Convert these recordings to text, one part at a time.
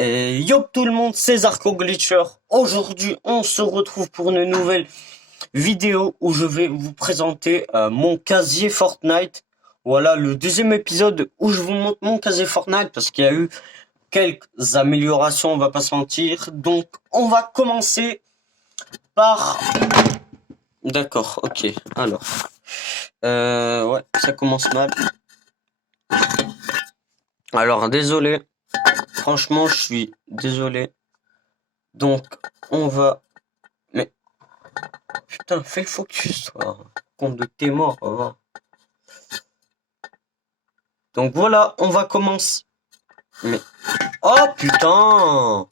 Et yo tout le monde, c'est Zarko Glitcher. Aujourd'hui, on se retrouve pour une nouvelle vidéo où je vais vous présenter mon casier Fortnite. Voilà le deuxième épisode où je vous montre mon casier Fortnite parce qu'il y a eu quelques améliorations, on va pas se mentir. Donc, on va commencer par... D'accord, ok. Alors, ouais, ça commence mal. Alors, désolé. Franchement, je suis désolé. Donc, on va... Mais putain, fais le focus, toi. Compte de tes morts, on va voir. Donc voilà, on va commencer. Mais... Oh putain!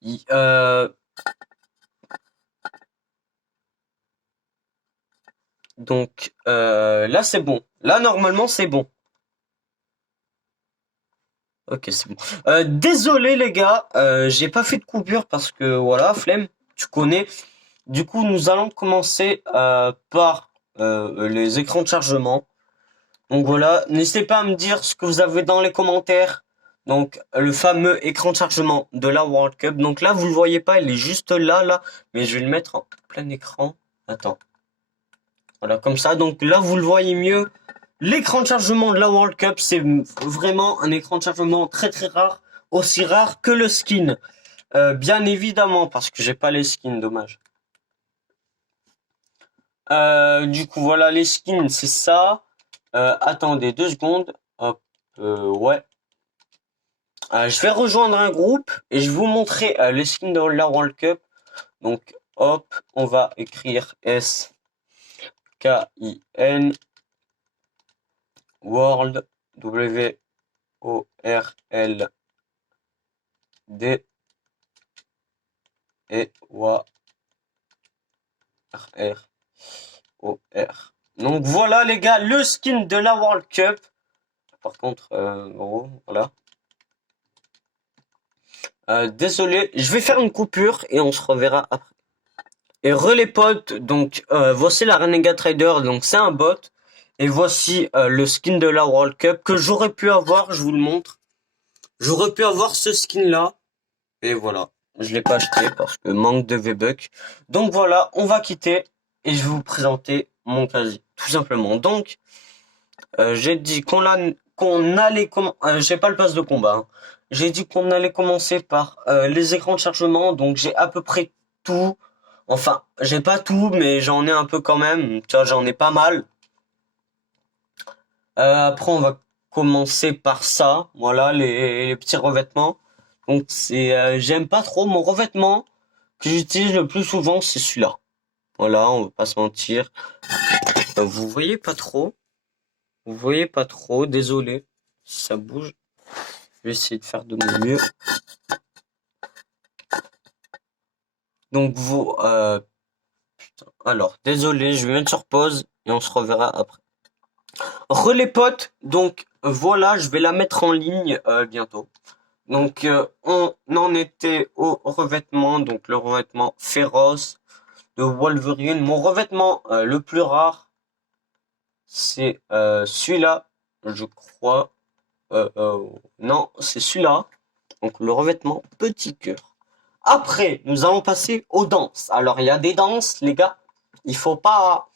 Il- euh, Donc là, c'est bon. Là, normalement, c'est bon. Ok, c'est bon. Désolé, les gars. J'ai pas fait de coupure parce que, voilà, flemme. Tu connais. Du coup, nous allons commencer par les écrans de chargement. Donc voilà, n'hésitez pas à me dire ce que vous avez dans les commentaires. Donc le fameux écran de chargement de la World Cup. Donc là, vous le voyez pas, il est juste là. Mais je vais le mettre en plein écran. Attends. Voilà, comme ça. Donc là, vous le voyez mieux. L'écran de chargement de la World Cup, c'est vraiment un écran de chargement très rare. Aussi rare que le skin. Bien évidemment, parce que j'ai pas les skins, dommage. Du coup, voilà les skins, c'est ça. Attendez 2 secondes. Hop, ouais. Je vais rejoindre un groupe et je vais vous montrer les skins de la World Cup. Donc, hop, on va écrire SKIN World WORLD et WRR. Donc voilà les gars, le skin de la World Cup. Par contre, gros, voilà. Désolé, je vais faire une coupure et on se reverra après. Et les potes, donc voici la Renegade Trader, donc c'est un bot. Et voici le skin de la World Cup que j'aurais pu avoir, je vous le montre. J'aurais pu avoir ce skin là. Et voilà, je l'ai pas acheté parce que manque de V-Bucks. Donc voilà, on va quitter et je vais vous présenter mon casier, tout simplement. Donc, j'ai dit qu'on allait... j'ai pas le pass de combat, hein. J'ai dit qu'on allait commencer par les écrans de chargement. Donc j'ai à peu près tout. Enfin, j'ai pas tout, mais j'en ai un peu quand même. Tu vois, j'en ai pas mal. Après, on va commencer par ça. Voilà, les petits revêtements. Donc, j'aime pas trop mon revêtement que j'utilise le plus souvent, c'est celui-là. Voilà, on va pas se mentir. Vous voyez pas trop. Vous voyez pas trop. Désolé si ça bouge. Je vais essayer de faire de mon mieux. Donc, alors, désolé, je vais mettre sur pause et on se reverra après. Relais potes, donc voilà, je vais la mettre en ligne bientôt. Donc on en était au revêtement, donc le revêtement féroce de Wolverine. Mon revêtement le plus rare, c'est celui-là, je crois. Non, c'est celui-là. Donc le revêtement petit cœur. Après, nous allons passer aux danses. Alors il y a des danses, les gars. Il faut pas.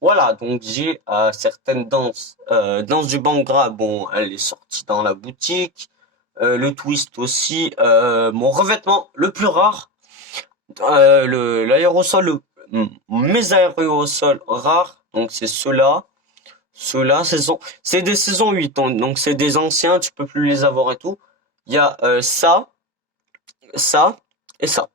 Voilà, donc j'ai certaines danses. Danse du Bangra, bon, elle est sortie dans la boutique. Le twist aussi. Mon revêtement le plus rare, l'aérosol, mes aérosols rares, donc c'est ceux-là. Ceux-là, c'est des saisons 8, hein, donc c'est des anciens, tu peux plus les avoir et tout. Il y a ça et ça.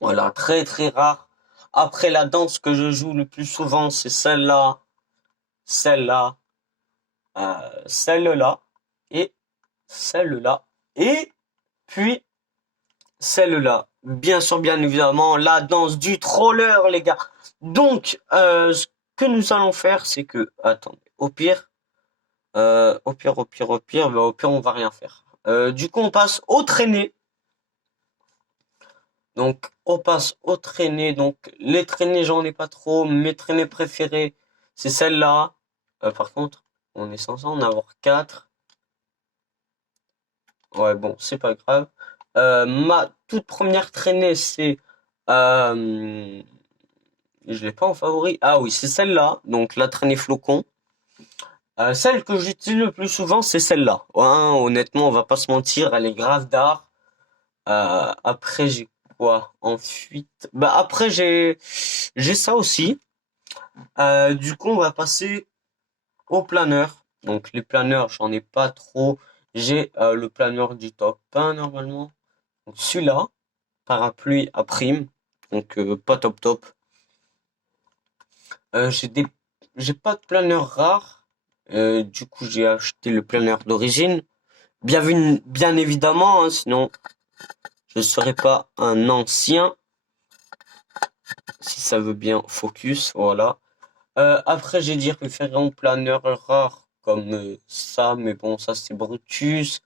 Voilà, très rare. Après, la danse que je joue le plus souvent, c'est celle-là, celle-là, celle-là et celle-là. Et puis celle-là. Bien sûr, bien évidemment, la danse du troller, les gars. Donc, ce que nous allons faire, c'est que, attendez, au pire, on va rien faire. Du coup, on passe aux traînées. Donc, on passe aux traînées. Donc, les traînées, j'en ai pas trop. Mes traînées préférées, c'est celle-là. Par contre, On est censé en avoir 4. Ouais, bon, c'est pas grave. Ma toute première traînée, c'est... euh, je l'ai pas en favori. Ah oui, c'est celle-là. Donc la traînée flocon. Celle que j'utilise le plus souvent, c'est celle-là. Ouais, hein, honnêtement, on va pas se mentir, elle est grave d'art. Après, j'ai quoi? En fuite. Bah après, j'ai ça aussi. Du coup, on va passer au planeur. Donc les planeurs, j'en ai pas trop. J'ai le planeur du top 1 normalement. Donc celui-là, parapluie à prime. Donc pas top top. J'ai j'ai pas de planeur rare. Du coup, j'ai acheté le planeur d'origine. Bien évidemment, hein, sinon je serais pas un ancien. Si ça veut bien focus, voilà. Après, j'ai dit référent planeur rare comme ça, mais bon, ça c'est Brutus.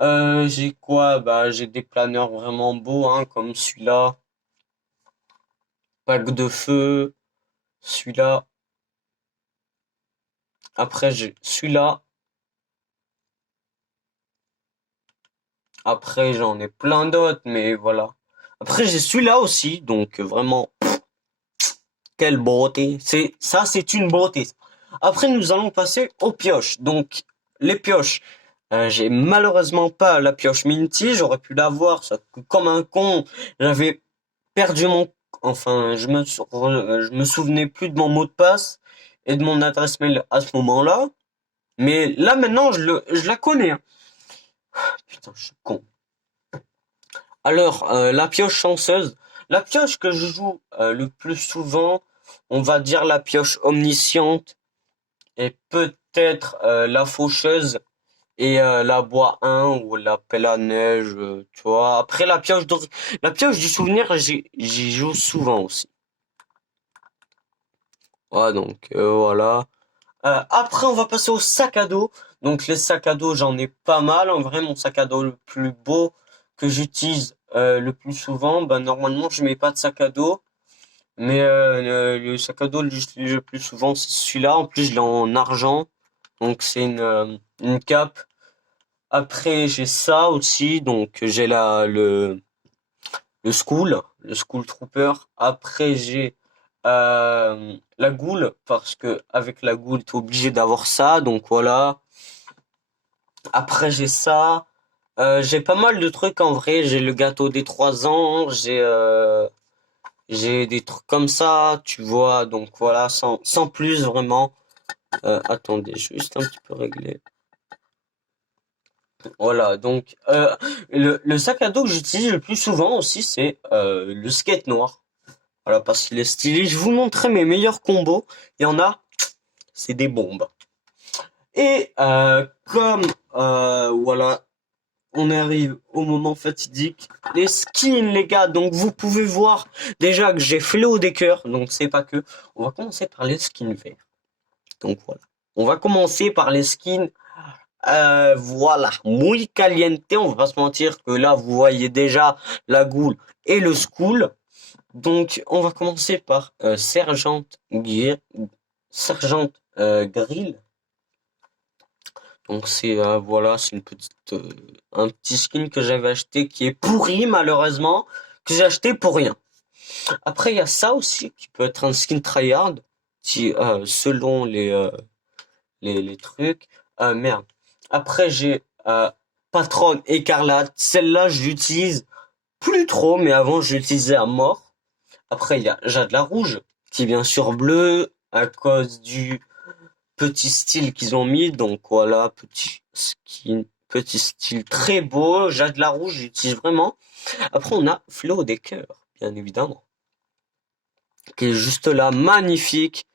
J'ai quoi? Bah, j'ai des planeurs vraiment beaux, hein, comme celui-là. Pack de feu, celui-là. Après, j'ai celui-là. Après, j'en ai plein d'autres, mais voilà. Après, j'ai celui-là aussi, donc vraiment, quelle beauté. C'est une beauté. Après, nous allons passer aux pioches. Donc, les pioches. J'ai malheureusement pas la pioche Minty. J'aurais pu l'avoir, sauf que comme un con, j'avais perdu mon, enfin, je me souvenais plus de mon mot de passe et de mon adresse mail à ce moment-là. Mais là, maintenant, je la connais, hein. Putain, je suis con. Alors, la pioche chanceuse. La pioche que je joue le plus souvent, on va dire la pioche omnisciente et peut-être la faucheuse et la bois 1 ou la pelle à neige, tu vois. Après la pioche du souvenir, j'y joue souvent aussi. Ouais, donc voilà. Après, on va passer au sac à dos. Donc les sacs à dos, j'en ai pas mal. En vrai, mon sac à dos le plus beau que j'utilise le plus souvent, ben normalement, je mets pas de sac à dos. Mais le sac à dos que j'utilise le plus souvent, c'est celui-là. En plus, je l'ai en argent. Donc c'est une cape. Après, j'ai ça aussi. Donc j'ai le School Trooper. Après, j'ai la goule, parce que avec la goule, t'es obligé d'avoir ça. Donc voilà. Après, j'ai ça. J'ai pas mal de trucs en vrai. J'ai le gâteau des 3 ans. J'ai des trucs comme ça, tu vois. Donc voilà, sans plus vraiment. Attendez, juste un petit peu régler. Voilà, donc le sac à dos que j'utilise le plus souvent aussi, c'est le skate noir. Voilà, parce qu'il est stylé. Je vous montrerai mes meilleurs combos. Il y en a, c'est des bombes. Et comme voilà, on arrive au moment fatidique. Les skins, les gars. Donc, vous pouvez voir déjà que j'ai fléau des cœurs. Donc, c'est pas que. On va commencer par les skins verts. Donc, voilà. On va commencer par les skins. Voilà. Muy caliente. On va pas se mentir que là, vous voyez déjà la goule et le school. Donc, on va commencer par Sergent Grill. Donc c'est voilà, c'est une petite un petit skin que j'avais acheté qui est pourri malheureusement, que j'ai acheté pour rien. Après il y a ça aussi qui peut être un skin tryhard qui selon les trucs. Merde. Après j'ai Patron écarlate, celle-là je l'utilise plus trop mais avant je l'utilisais à mort. Après il y a Jade la rouge qui est bien sûr bleu à cause du petit style qu'ils ont mis. Donc voilà, petit skin, petit style très beau. Jade la rouge, j'utilise vraiment. Après, on a Flow des cœurs, bien évidemment, qui est juste là, magnifique.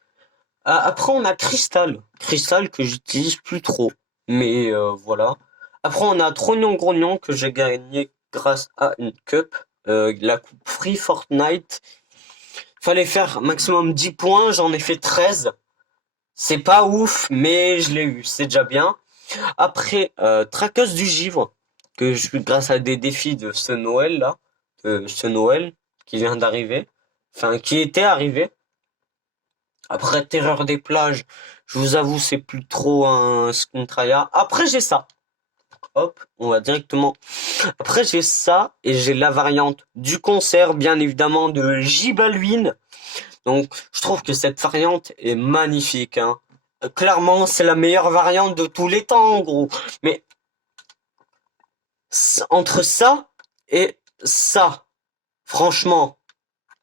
Après, on a Crystal. Crystal que j'utilise plus trop. Mais voilà. Après, on a Trognon Grognon que j'ai gagné grâce à une cup. La coupe Free Fortnite. Fallait faire maximum 10 points, j'en ai fait 13. C'est pas ouf, mais je l'ai eu, c'est déjà bien. Après, Traqueuse du Givre, que je suis grâce à des défis de ce Noël là, de ce Noël qui vient d'arriver, enfin qui était arrivé. Après Terreur des plages, Je vous avoue, c'est plus trop un skin tryhard. Après, j'ai ça. Hop, on va directement. Après, j'ai ça et j'ai la variante du concert, bien évidemment, de J Balvin. Donc, je trouve que cette variante est magnifique, hein. Clairement, c'est la meilleure variante de tous les temps, en gros. Mais entre ça et ça, franchement,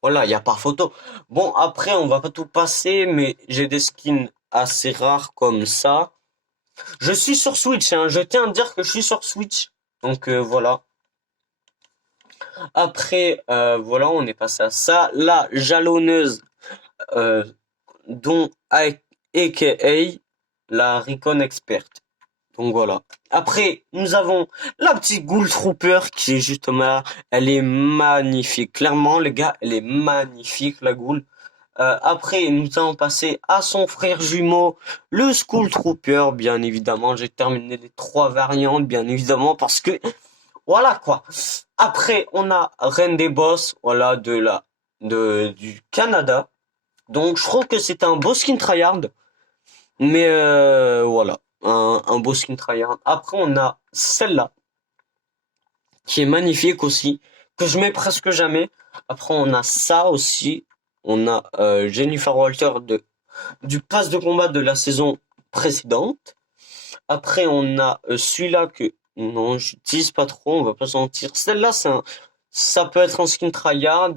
voilà, il n'y a pas photo. Bon, après, on va pas tout passer, mais j'ai des skins assez rares comme ça. Je suis sur Switch, hein. Je tiens à dire que je suis sur Switch. Donc, voilà. Après, voilà, on est passé à ça. La jalonneuse, euh, dont aka la Recon Expert. Donc voilà. Après, nous avons la petite Ghoul Trooper qui est justement là. Elle est magnifique. Clairement, les gars, elle est magnifique, la Ghoul. Après, nous allons passer à son frère jumeau, le Skull Trooper, bien évidemment. J'ai terminé les 3 variantes, bien évidemment, parce que voilà quoi. Après, on a Reine des Boss, voilà, du Canada. Donc, je trouve que c'est un beau skin tryhard. Mais voilà, un beau skin tryhard. Après, on a celle-là, qui est magnifique aussi, que je mets presque jamais. Après, on a ça aussi. On a Jennifer Walter du pass de combat de la saison précédente. Après, on a celui-là que non, j'utilise pas trop, on va pas se mentir. Celle-là, ça peut être un skin tryhard.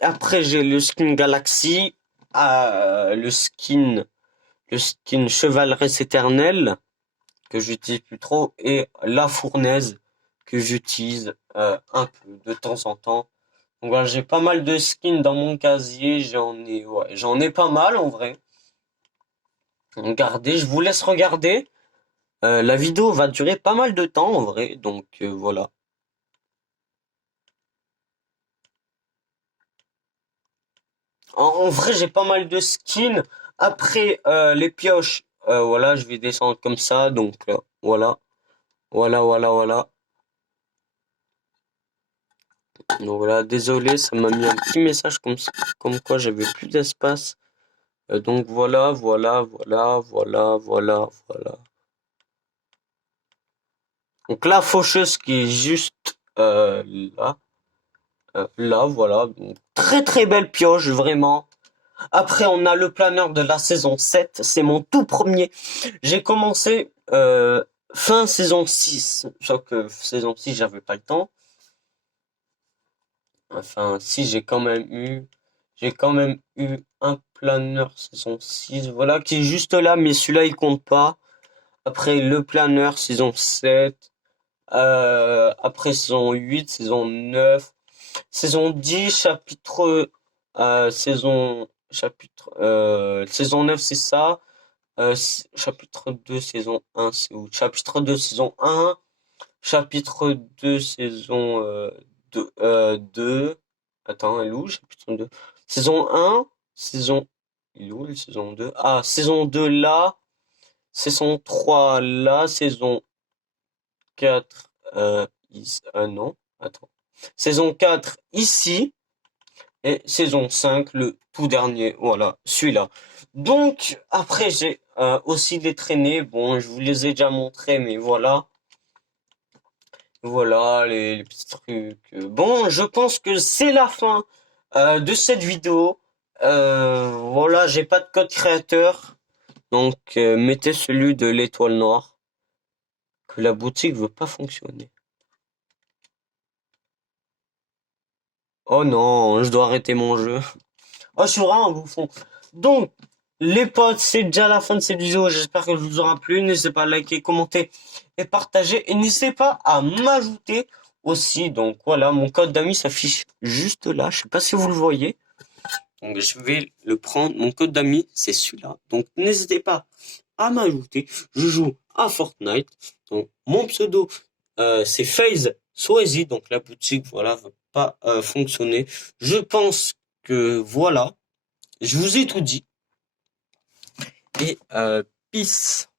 Après, j'ai le skin Galaxy, le skin Chevaleresse éternelle que j'utilise plus trop et la fournaise que j'utilise un peu de temps en temps. Donc voilà, j'ai pas mal de skins dans mon casier, j'en ai pas mal en vrai. Regardez, je vous laisse regarder. La vidéo va durer pas mal de temps en vrai, donc voilà. En vrai, j'ai pas mal de skins. Après les pioches, voilà, je vais descendre comme ça, donc voilà, voilà. Donc voilà, désolé, ça m'a mis un petit message comme quoi j'avais plus d'espace. Donc voilà. Donc la faucheuse qui est juste là. Là, voilà. Donc, très très belle pioche, vraiment. Après, on a le planeur de la saison 7. C'est mon tout premier. J'ai commencé fin saison 6. Sauf que saison 6, j'avais pas le temps. Enfin, si, j'ai quand même eu un planeur saison 6. Voilà, qui est juste là, mais celui-là, il compte pas. Après, le planeur saison 7. Après, saison 8, saison 9. Saison 10, saison 9, c'est ça. Chapitre 2, saison 1, c'est où? Chapitre 2, saison 1. Chapitre 2, saison 2. Attends, elle est où? Chapitre 2. Saison 1, saison... Il est où, la saison 2? Ah, saison 2 là. Saison 3 là. Saison 4, non. Attends. Saison 4 ici. Et saison 5, le tout dernier, voilà, celui-là. Donc, après, j'ai aussi des traînées. Bon, je vous les ai déjà montrés, mais voilà. Voilà, les petits trucs. Bon, je pense que c'est la fin de cette vidéo. Voilà, j'ai pas de code créateur. Donc, mettez celui de l'étoile noire. Que la boutique veut pas fonctionner. Oh non, je dois arrêter mon jeu. Oh, je suis vraiment un bouffon. Donc, les potes, c'est déjà la fin de cette vidéo. J'espère que vous aura plu. N'hésitez pas à liker, commenter et partager. Et n'hésitez pas à m'ajouter aussi. Donc voilà, mon code d'amis s'affiche juste là. Je sais pas si vous le voyez. Donc je vais le prendre. Mon code d'amis, c'est celui-là. Donc n'hésitez pas à m'ajouter. Je joue à Fortnite. Donc mon pseudo, c'est FaZe Swazy. Donc la boutique, voilà, va pas fonctionner. Je pense que voilà. Je vous ai tout dit. Et peace.